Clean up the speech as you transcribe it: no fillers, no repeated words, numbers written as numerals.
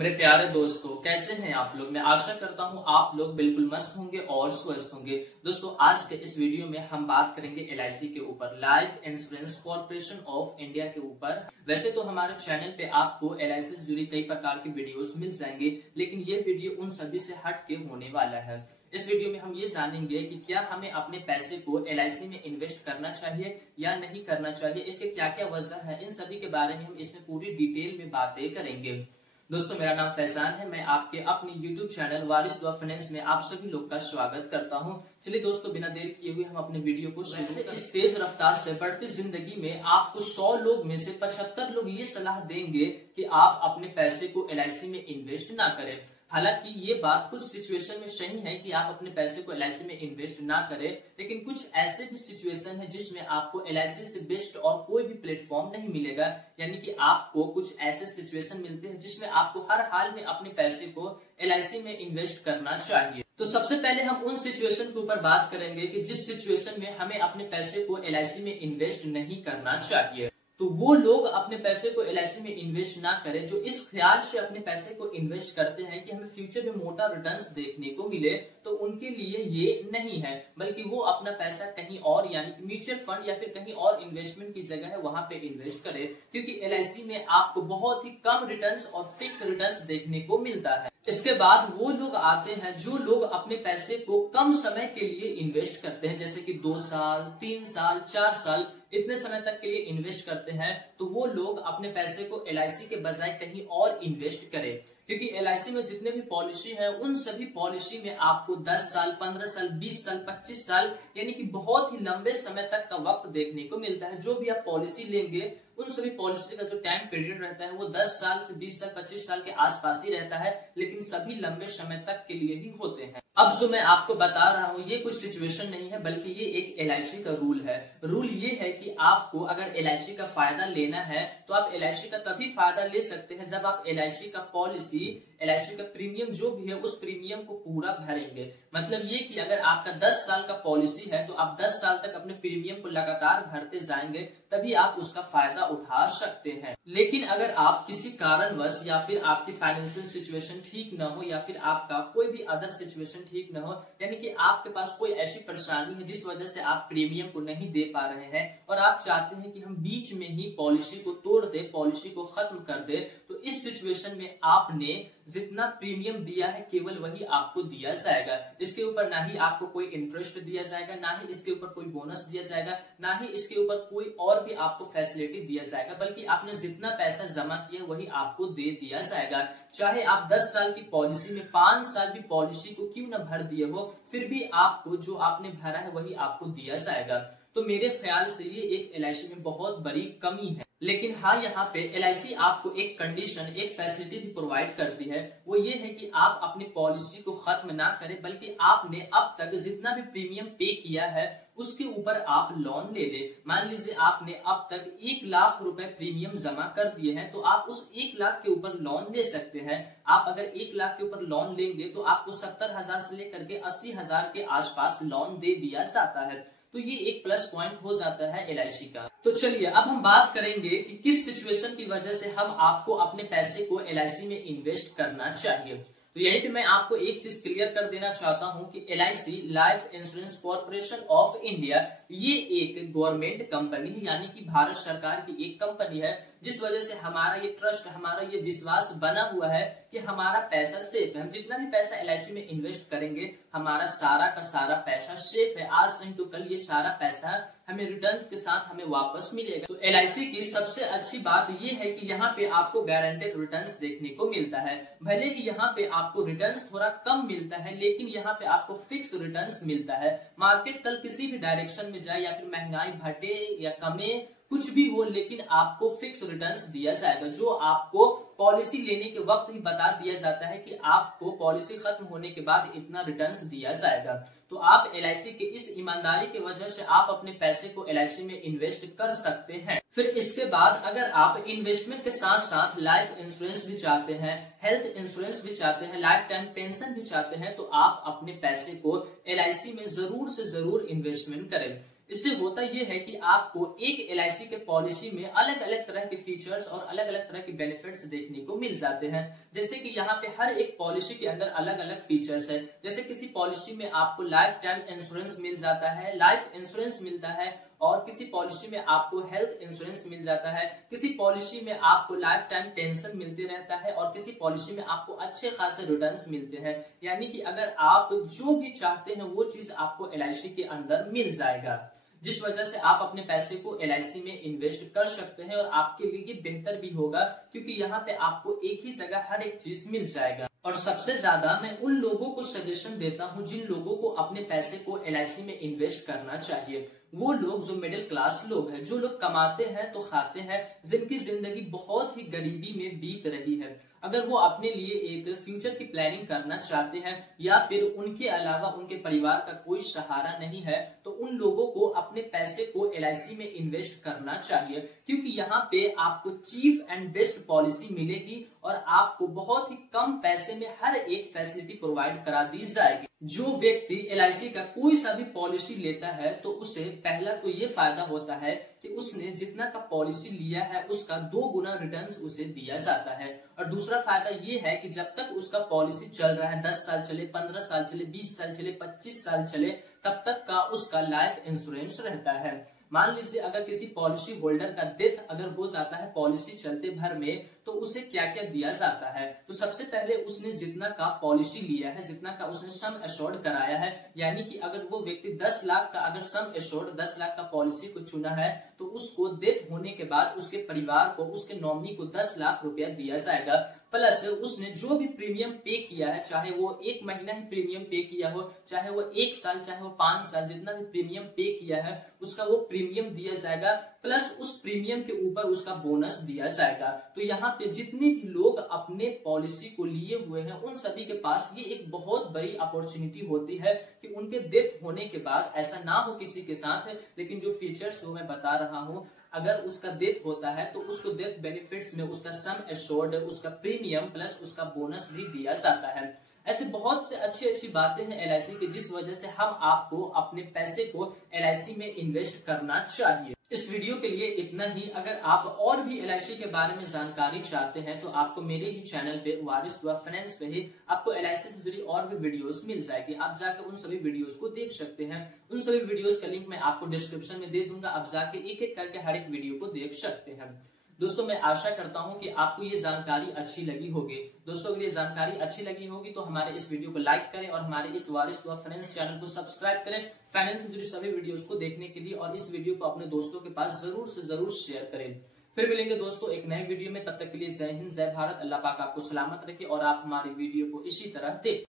मेरे प्यारे दोस्तों, कैसे हैं आप लोग। मैं आशा करता हूं आप लोग बिल्कुल मस्त होंगे और स्वस्थ होंगे। दोस्तों, आज के इस वीडियो में हम बात करेंगे एलआईसी के ऊपर, life insurance corporation of India के ऊपर। वैसे तो हमारे चैनल पे आपको एलआईसी से जुड़ी कई प्रकार की वीडियोस मिल जाएंगे, लेकिन ये वीडियो उन सभी से हट के होने वाला है। इस वीडियो में हम ये जानेंगे कि क्या हमें अपने पैसे को एलआईसी में इन्वेस्ट करना चाहिए या नहीं करना चाहिए, इसके क्या क्या वजह है, इन सभी के बारे में हम इसमें पूरी डिटेल में बातें करेंगे। दोस्तों, मेरा नाम फैजान है। मैं आपके अपने YouTube चैनल वारिस दुआ फाइनेंस में आप सभी लोग का स्वागत करता हूं। चलिए दोस्तों, बिना देर किए हुए हम अपने वीडियो को शुरू करते हैं। इस तेज रफ्तार से बढ़ती जिंदगी में आपको 100 लोग में से 75 लोग ये सलाह देंगे कि आप अपने पैसे को एलआईसी में इन्वेस्ट ना करें। हालांकि ये बात कुछ सिचुएशन में सही है कि आप अपने पैसे को एलआईसी में इन्वेस्ट ना करें, लेकिन कुछ ऐसे भी सिचुएशन है जिसमें आपको एलआईसी से बेस्ट और कोई भी प्लेटफॉर्म नहीं मिलेगा। यानी कि आपको कुछ ऐसे सिचुएशन मिलते हैं जिसमें आपको हर हाल में अपने पैसे को एलआईसी में इन्वेस्ट करना चाहिए। तो सबसे पहले हम उन सिचुएशन के ऊपर बात करेंगे कि जिस सिचुएशन में हमें अपने पैसे को एलआईसी में इन्वेस्ट नहीं करना चाहिए। तो वो लोग अपने पैसे को एलआईसी में इन्वेस्ट ना करें जो इस ख्याल से अपने पैसे को इन्वेस्ट करते हैं कि हमें फ्यूचर में मोटा रिटर्न्स देखने को मिले। तो उनके लिए ये नहीं है, बल्कि वो अपना पैसा कहीं और यानी कि म्यूचुअल फंड या फिर कहीं और इन्वेस्टमेंट की जगह है वहां पे इन्वेस्ट करें, क्योंकि एलआईसी में आपको बहुत ही कम रिटर्न्स और फिक्स रिटर्न्स देखने को मिलता है। इसके बाद वो लोग आते हैं जो लोग अपने पैसे को कम समय के लिए इन्वेस्ट करते हैं, जैसे कि 2 साल, 3 साल, 4 साल, इतने समय तक के लिए इन्वेस्ट करते हैं। तो वो लोग अपने पैसे को एलआईसी के बजाय कहीं और इन्वेस्ट करें, क्योंकि एलआईसी में जितने भी पॉलिसी है उन सभी पॉलिसी में आपको 10 साल, 15 साल, 20 साल, 25 साल यानी कि बहुत ही लंबे समय तक का वक्त देखने को मिलता है। जो भी आप पॉलिसी लेंगे उन सभी पॉलिसी का जो टाइम पीरियड रहता है वो 10 साल से 20 साल, 25 साल के आसपास ही रहता है, लेकिन सभी लंबे समय तक के लिए ही होते हैं। अब जो मैं आपको बता रहा हूँ ये कुछ सिचुएशन नहीं है, बल्कि ये एक एलआईसी का रूल है। रूल ये है कि आपको अगर एलआईसी का फायदा लेना है तो आप एलआईसी का तभी फायदा ले सकते हैं जब आप एलआईसी का पॉलिसी, एलआईसी का प्रीमियम जो भी है उस प्रीमियम को पूरा भरेंगे। मतलब ये कि अगर आपका 10 साल का पॉलिसी है तो आप 10 साल तक अपने प्रीमियम को लगातार भरते जाएंगे, तभी आप उसका फायदा उठा सकते हैं। लेकिन अगर आप किसी कारणवश या फिर आपकी फाइनेंशियल सिचुएशन ठीक न हो या फिर आपका कोई भी अदर सिचुएशन ठीक न हो, यानी कि आपके पास कोई ऐसी परेशानी है जिस वजह से आप प्रीमियम को नहीं दे पा रहे हैं और आप चाहते हैं कि हम बीच में ही पॉलिसी को तोड़ दे, पॉलिसी को खत्म कर दे, तो इस सिचुएशन में आपने जितना प्रीमियम दिया है केवल वही आपको दिया जाएगा। इसके ऊपर ना ही आपको कोई इंटरेस्ट दिया जाएगा, ना ही इसके ऊपर कोई बोनस दिया जाएगा, ना ही इसके ऊपर कोई और भी आपको फैसिलिटी दिया जाएगा, बल्कि आपने जितना पैसा जमा किया वही आपको दे दिया जाएगा। चाहे आप 10 साल की पॉलिसी में 5 साल भी पॉलिसी को क्यों न भर दिए हो, फिर भी आपको जो आपने भरा है वही आपको दिया जाएगा। तो मेरे ख्याल से ये एक एलआईसी में बहुत बड़ी कमी है। लेकिन हाँ, यहाँ पे एलआईसी आपको एक कंडीशन, एक फैसिलिटी भी प्रोवाइड करती है। वो ये है कि आप अपनी पॉलिसी को खत्म ना करें, बल्कि आपने अब तक जितना भी प्रीमियम पे किया है उसके ऊपर आप लोन ले ले। मान लीजिए आपने अब तक 1 लाख रुपए प्रीमियम जमा कर दिए हैं, तो आप उस 1 लाख के ऊपर लोन ले सकते हैं। आप अगर 1 लाख के ऊपर लोन लेंगे तो आपको 70,000 से लेकर के 80,000 के आसपास लोन दे दिया जाता है। तो ये एक प्लस पॉइंट हो जाता है एलआईसी का। तो चलिए अब हम बात करेंगे कि किस सिचुएशन की वजह से हम आपको अपने पैसे को एलआईसी में इन्वेस्ट करना चाहिए। तो यहीं पे मैं आपको एक चीज क्लियर कर देना चाहता हूं कि LIC, life insurance corporation of India, ये एक गवर्नमेंट कंपनी है, यानी कि भारत सरकार की एक कंपनी है, जिस वजह से हमारा ये ट्रस्ट, हमारा ये विश्वास बना हुआ है कि हमारा पैसा सेफ है। हम जितना भी पैसा एलआईसी में इन्वेस्ट करेंगे हमारा सारा का सारा पैसा सेफ है। आज नहीं तो कल ये सारा पैसा हमें रिटर्न्स के साथ हमें वापस मिलेगा। तो एलआईसी की सबसे अच्छी बात ये है कि यहाँ पे आपको गारंटेड रिटर्न्स देखने को मिलता है। भले ही यहाँ पे आपको रिटर्न्स थोड़ा कम मिलता है, लेकिन यहाँ पे आपको फिक्स रिटर्न्स मिलता है। मार्केट कल किसी भी डायरेक्शन में जाए या फिर महंगाई घटे या कमे, कुछ भी हो, लेकिन आपको फिक्स रिटर्न्स दिया जाएगा, जो आपको पॉलिसी लेने के वक्त ही बता दिया जाता है कि आपको पॉलिसी खत्म होने के बाद इतना रिटर्न्स दिया जाएगा। तो आप एलआईसी के इस ईमानदारी की वजह से आप अपने पैसे को एलआईसी में इन्वेस्ट कर सकते हैं। फिर इसके बाद अगर आप इन्वेस्टमेंट के साथ साथ लाइफ इंश्योरेंस भी चाहते हैं, हेल्थ इंश्योरेंस भी चाहते हैं, लाइफ टाइम पेंशन भी चाहते हैं, तो आप अपने पैसे को एलआईसी में जरूर से जरूर इन्वेस्टमेंट करें। इससे होता यह है कि आपको एक LIC के पॉलिसी में अलग अलग तरह के फीचर्स और अलग अलग तरह के बेनिफिट्स देखने को मिल जाते हैं। जैसे कि यहाँ पे हर एक पॉलिसी के अंदर अलग अलग फीचर्स है। जैसे किसी पॉलिसी में आपको लाइफ टाइम इंश्योरेंस मिल जाता है, लाइफ इंश्योरेंस मिलता है, और किसी पॉलिसी में आपको हेल्थ इंश्योरेंस मिल जाता है, किसी पॉलिसी में आपको लाइफ टाइम पेंशन मिलते रहता है, और किसी पॉलिसी में आपको अच्छे खासे रिटर्न्स मिलते हैं। यानी कि अगर आप जो भी चाहते हैं वो चीज आपको LIC के अंदर मिल जाएगा, जिस वजह से आप अपने पैसे को LIC में इन्वेस्ट कर सकते हैं, और आपके लिए बेहतर भी होगा क्योंकि यहाँ पे आपको एक ही जगह हर एक चीज मिल जाएगा। और सबसे ज्यादा मैं उन लोगों को सजेशन देता हूं जिन लोगों को अपने पैसे को LIC में इन्वेस्ट करना चाहिए। वो लोग जो मिडिल क्लास लोग हैं, जो लोग कमाते हैं तो खाते हैं, जिनकी जिंदगी बहुत ही गरीबी में बीत रही है, अगर वो अपने लिए एक फ्यूचर की प्लानिंग करना चाहते हैं या फिर उनके अलावा उनके परिवार का कोई सहारा नहीं है, तो उन लोगों को अपने पैसे को LIC में इन्वेस्ट करना चाहिए। क्योंकि यहाँ पे आपको चीफ एंड बेस्ट पॉलिसी मिलेगी और आपको बहुत ही कम पैसे में हर एक फैसिलिटी प्रोवाइड करा दी जाएगी। जो व्यक्ति LIC का कोई सा भी पॉलिसी लेता है तो उसे पहला तो ये फायदा होता है कि उसने जितना का पॉलिसी लिया है उसका 2 गुना रिटर्न उसे दिया जाता है। और दूसरा फायदा ये है कि जब तक उसका पॉलिसी चल रहा है, 10 साल चले, 15 साल चले, 20 साल चले, 25 साल चले, तब तक का उसका लाइफ इंश्योरेंस रहता है। मान लीजिए अगर किसी पॉलिसी होल्डर का डेथ अगर हो जाता है पॉलिसी चलते भर में, तो उसे क्या क्या दिया जाता है। तो सबसे पहले उसने जितना का पॉलिसी लिया है, जितना का उसने सम एश्योर्ड कराया है, यानी कि अगर वो व्यक्ति 10 लाख का अगर सम एश्योर्ड 10 लाख का पॉलिसी को चुना है, तो उसको डेथ होने के बाद उसके परिवार को, उसके नॉमिनी को 10 लाख रुपया दिया जाएगा। प्लस उसने जो भी प्रीमियम पे किया है, चाहे वो 1 महीना ही प्रीमियम पे किया हो, चाहे वो 1 साल, चाहे वो 5 साल, जितना भी प्रीमियम पे किया है उसका वो प्रीमियम दिया जाएगा। प्लस उस प्रीमियम के ऊपर उसका बोनस दिया जाएगा। तो यहाँ पे जितने भी लोग अपने पॉलिसी को लिए हुए हैं उन सभी के पास ये एक बहुत बड़ी अपॉर्चुनिटी होती है कि उनके डेथ होने के बाद ऐसा ना हो किसी के साथ, लेकिन जो फीचर्स वो मैं बता रहा हूँ, अगर उसका डेथ होता है तो उसको डेथ बेनिफिट्स में उसका सम एश्योर्ड, उसका प्रीमियम प्लस उसका बोनस भी दिया जाता है। ऐसे बहुत से अच्छी बातें हैं LIC की, जिस वजह से हम आपको अपने पैसे को LIC में इन्वेस्ट करना चाहिए। इस वीडियो के लिए इतना ही। अगर आप और भी LIC के बारे में जानकारी चाहते हैं तो आपको मेरे ही चैनल पे वारिस दुआ फाइनेंस पे ही आपको LIC से जुड़ी और भी वीडियोस मिल जाएगी। आप जाकर उन सभी वीडियोस को देख सकते हैं। उन सभी वीडियोस का लिंक मैं आपको डिस्क्रिप्शन में दे दूंगा, आप जाके एक एक करके हर एक वीडियो को देख सकते हैं। दोस्तों मैं आशा करता हूं कि आपको ये जानकारी अच्छी लगी होगी। दोस्तों अगर ये जानकारी अच्छी लगी होगी तो हमारे इस वीडियो को लाइक करें और हमारे इस वारिस दुआ फाइनेंस चैनल को सब्सक्राइब करें फाइनेंस से जुड़ी सभी वीडियोस को देखने के लिए, और इस वीडियो को अपने दोस्तों के पास जरूर से जरूर शेयर करें। फिर मिलेंगे दोस्तों एक नए वीडियो में, तब तक के लिए जय हिंद, जय भारत। अल्लाह पाक आपको सलामत रखे और आप हमारी वीडियो को इसी तरह देखें।